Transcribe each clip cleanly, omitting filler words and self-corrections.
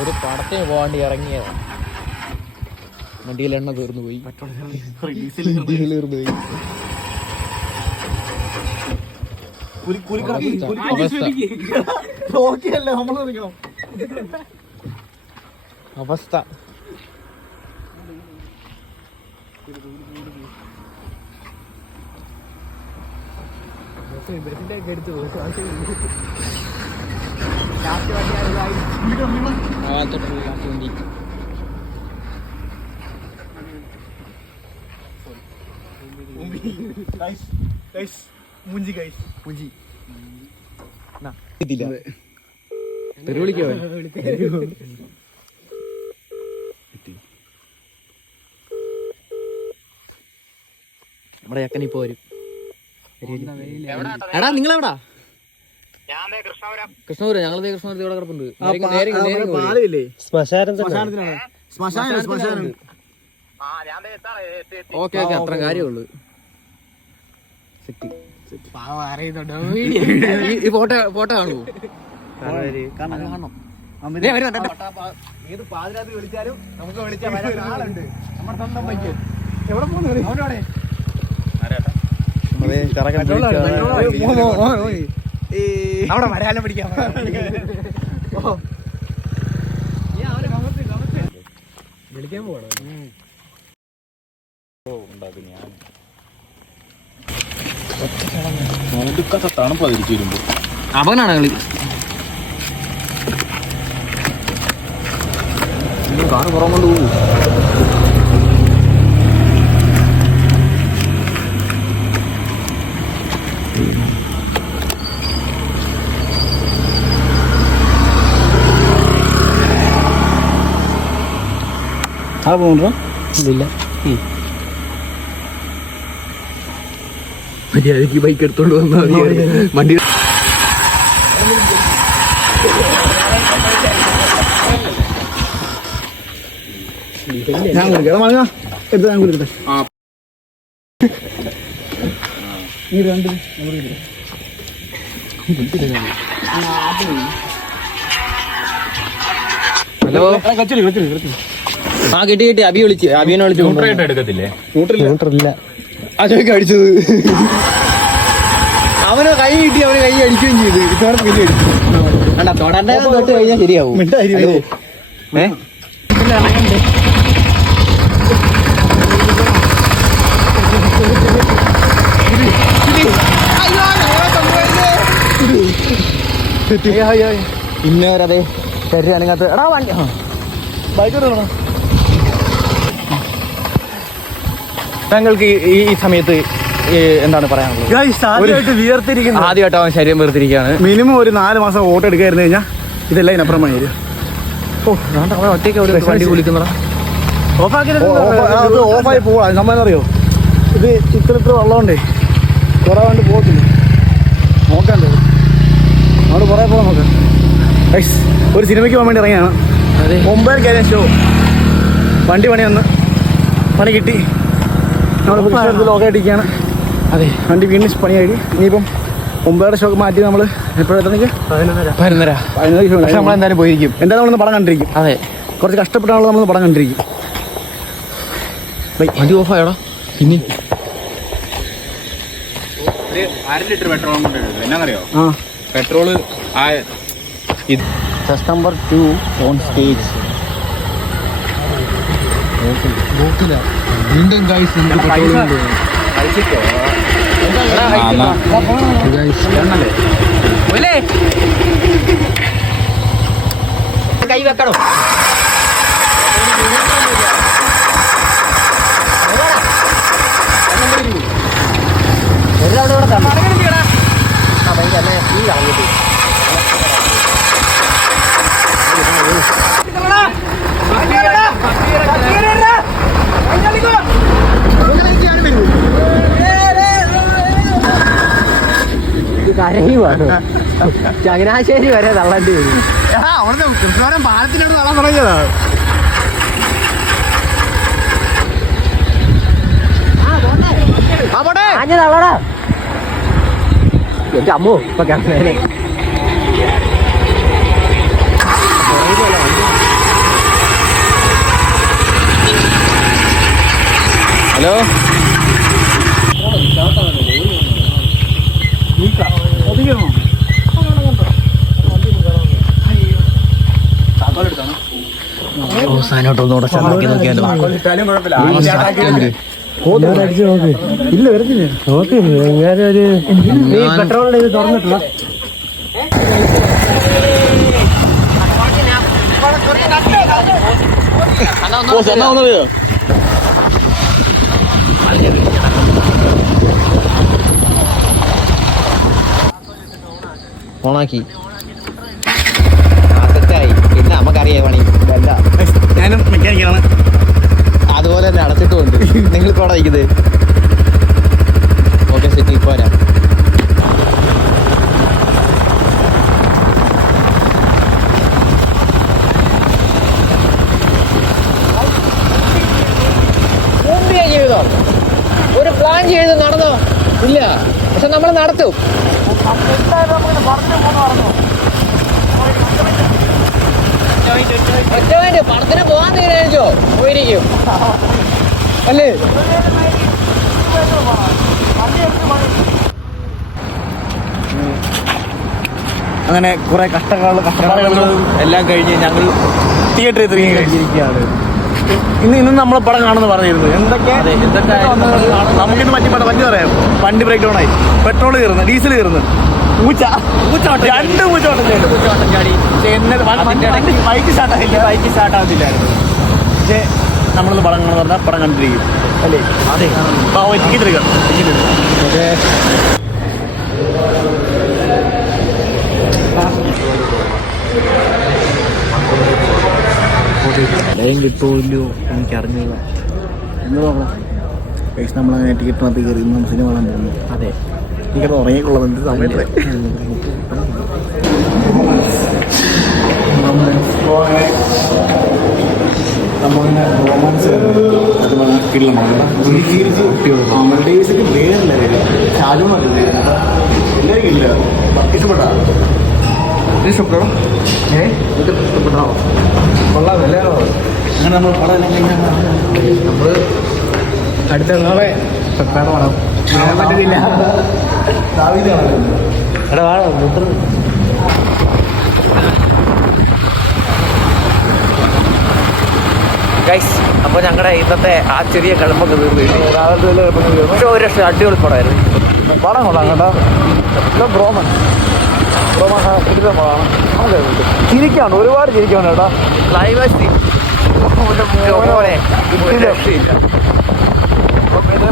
ഒരു പടത്തിന് പോകാണ്ടി ഇറങ്ങിയതാണ്. വണ്ടിയിൽ എണ്ണ തീർന്നു പോയി. അവസ്ഥ ബസിന്റെ ഒക്കെ എടുത്തു വണ്ടി. നമ്മുടെ ചക്കനിപ്പോ വരും. എടാ നിങ്ങളെവിടാ? കൃഷ്ണപുരം. ഞങ്ങളത് കൃഷ്ണപുരത്ത് ഇവിടെ കിടപ്പുണ്ട്. ഓക്കെ ഓക്കെ, അത്ര കാര്യമുള്ളൂ. ഈ ഫോട്ടോ കാണുമോ? ഏത് പാതിരാത്രി വിളിച്ചാലും നമുക്ക് വിളിച്ചാൽ ആളുണ്ട്. നമ്മുടെ സ്വന്തം ബൈക്ക്. എവിടെ പോകുന്നു? അവിടെ മലയാളം പിടിക്കാൻ വിളിക്കാൻ പോകണം. തണുപ്പാതിരിച്ചു വരുമ്പോ അവനാണ് കളി. കാറ് പുറം കൊണ്ട് പോകും. ആ പോകണ്ടോ? ഇല്ല, മര്യാദക്ക് ബൈക്ക് എടുത്തോണ്ട് വന്നാൽ വണ്ടി. ഞാൻ കുളിക്കാം. വാങ്ങാ എടുത്ത് ഞാൻ കുളിക്കട്ടെ. ഹലോ, ആ കിട്ടി കിട്ടി. അബിയെ വിളിച്ചു. എടുക്കത്തില്ലേ? ന്യൂട്രലില്ല. അതൊക്കെ അടിച്ചത് അവന് കൈ കിട്ടി. അവന് കൈ അടിക്കുകയും ചെയ്തു. ഇത്തവണ കൈ അടിച്ചു. വേണ്ട, തൊടന്റെ തൊട്ട് കഴിഞ്ഞാൽ ശരിയാവും. ഇന്നവരതെ ശരി അനങ്ങാത്ത. എടാ വണ്ടി ബൈക്ക് എടുക്കണം. താങ്കൾക്ക് ഈ സമയത്ത് എന്താണ് പറയാനുള്ളത്? ആദ്യമായിട്ട് അവൻ ശരീരം വെറുത്തിരിക്കുകയാണ്. മിനിമം ഒരു 4 മാസം ഓട്ടോ എടുക്കായിരുന്നു കഴിഞ്ഞാൽ ഇതെല്ലാം ഇതിനപ്പുറം പണി വരും. ഒറ്റയ്ക്ക് വണ്ടി വിളിക്കുന്നതാ. ഓഫായി പോവാ. സംഭവം അറിയോ? ഇത് ഇത്ര വെള്ളമുണ്ടേ കുറെ വേണ്ടി പോകത്തില്ല. നോക്കണ്ടേ അവിടെ കുറെ പോകാൻ നോക്കാം. ഒരു സിനിമയ്ക്ക് പോകാൻ വേണ്ടി ഇറങ്ങിയാണ്. 9:00 ഷോ. വണ്ടി പണി വന്ന് പണി കിട്ടി. നമ്മൾ ലോക്കായിട്ടിരിക്കുകയാണ്. അതെ, വണ്ടി വീണ്ടും പണിയായി. ഇനിയിപ്പം 9:00 ഷോക്ക് മാറ്റി നമ്മൾ എപ്പോഴെത്തണെങ്കിൽ 11:30 നമ്മളെന്തായാലും പോയിരിക്കും. എന്തായാലും നമ്മളൊന്ന് പടം കണ്ടിരിക്കും. അതെ, കുറച്ച് കഷ്ടപ്പെട്ടാണല്ലോ നമ്മളൊന്ന് പടം കണ്ടിരിക്കും. വണ്ടി ഓഫായോടാ. പിന്നെ 1/2 ലിറ്റർ പെട്രോൾ എന്നാന്നറിയോ? Petrol number 2 on stage. വീണ്ടും ഗൈസ് നമുക്ക് പെട്രോൾ കൈ വെക്കണോ? കരയുവാണ്. ചങ്ങനാശ്ശേരി വരെ തള്ളേണ്ടി വരും. അവിടുത്തെ കൃഷ്ണപുരം പാലത്തിനോട് തള്ളാൻ തുടങ്ങിയതാ. തള്ളടാ എന്റെ അമ്മോ. ഇപ്പൊ ഹലോ അവസാനോട്ടൊന്നുകൂടെ ചന്ദ്രക്ക് നോക്കിയാലോ. അടിച്ചു നോക്ക്. ഇല്ല വരുന്നില്ല. നോക്ക് ഞാനൊരു പെട്രോളിന്റെ ഇത് തുറന്നിട്ടില്ല. ഓണാക്കി സെറ്റായി. പിന്നെ നമുക്കറിയാം പണി ഇതല്ല. ഞാനും മെക്കാനിക്കാണ്. അതുപോലെ തന്നെ അടച്ചിട്ടുമുണ്ട്. നിങ്ങൾ കൂടെ വയ്ക്കുന്നത്. ഓക്കെ സെറ്റ് പോരാ. ജീവിതം ഒരു പ്ലാൻ ചെയ്ത് നടന്നോ ഇല്ല, പക്ഷെ നമ്മൾ നടത്തും. ഒറ്റ പടത്തിന് പോകാൻ തീരുമാനിച്ചോ? പോയിരിക്കും അല്ലേ? അങ്ങനെ കുറെ കഷ്ടപ്പാടുകൾ എല്ലാം കഴിഞ്ഞ് ഞങ്ങൾ തിയേറ്ററിൽ തിരികെയാണ്. ഇന്ന് നമ്മൾ പടം കാണുമെന്ന് പറഞ്ഞിരുന്നു. എന്തൊക്കെ നമുക്കിന്ന് പറ്റി പറയാം. വണ്ടി ബ്രേക്ക് ഡൗൺ ആയി, പെട്രോൾ കയറുന്നു, ഡീസൽ കയറുന്നു, രണ്ട് പൂച്ചോട്ടം ചാടി. ബൈക്ക് സ്റ്റാർട്ടാകത്തില്ലായിരുന്നു. പക്ഷേ നമ്മളൊന്ന് പടം കാണുന്ന പറഞ്ഞാൽ പടം കണ്ടിരിക്കും അല്ലേ? അതെ. ടിക്കറ്റ് എടുക്കാം. ലയം കിട്ടുമല്ലോ എനിക്കറിഞ്ഞില്ല. എന്ത് നോക്കണം പൈസ നമ്മളങ്ങനെ ടിക്കറ്റിനകത്ത് കയറി നമ്മൾ സിനിമ കാണാൻ പോകുന്നു. അതെ, ടിക്കറ്റ് ഉറങ്ങിക്കൊള്ളും. എന്ത് സമയത്ത് നമ്മളിങ്ങനെ റൊമാൻസ് ഫിലിമാണ്. മൾഡേവ്സിക്ക് വേറല്ല ഷാജോണല്ല എല്ലാവർക്കും ഇല്ല. ഇഷ്ടപ്പെട്ടോ? ഇഷ്ടപ്പെട്ടോ? ഇഷ്ടപ്പെട്ടോ? കൊള്ളാം. എല്ലാവരും അങ്ങനെ നമ്മൾ പടം എല്ലാം കഴിഞ്ഞാൽ നമ്മൾ അടുത്ത നാളെ വേണം. വരാൻ പറ്റുന്നില്ല. എടാ വാഴ ഗൈസ്. അപ്പോൾ ഞങ്ങളുടെ ഇന്നത്തെ ആ ചെറിയ കിളമ്പൊക്കെ തീർന്നു. പക്ഷെ ഒരു ലക്ഷം അടിപൊളി പടമായിരുന്നു. പടം കൊള്ളാം കേട്ടോ. ബ്രോമൻ പടമാണ്. ചിരിക്കാണ്, ഒരുപാട് ചിരിക്കാണ് കേട്ടോ. ക്ലൈമാക്സ്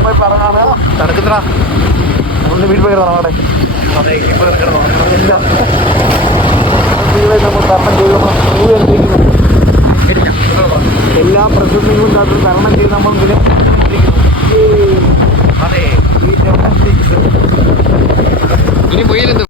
പോയി പറഞ്ഞാണ് നടക്കുന്നതാ. നമ്മുടെ വീട്ടിൽ പോയി ഇറങ്ങട്ടെ. നമ്മൾ തരണം ചെയ്തു. എല്ലാ പ്രശ്നങ്ങളും തരണം ചെയ്ത് നമ്മൾ ഇനി പോയില്ലെന്ന്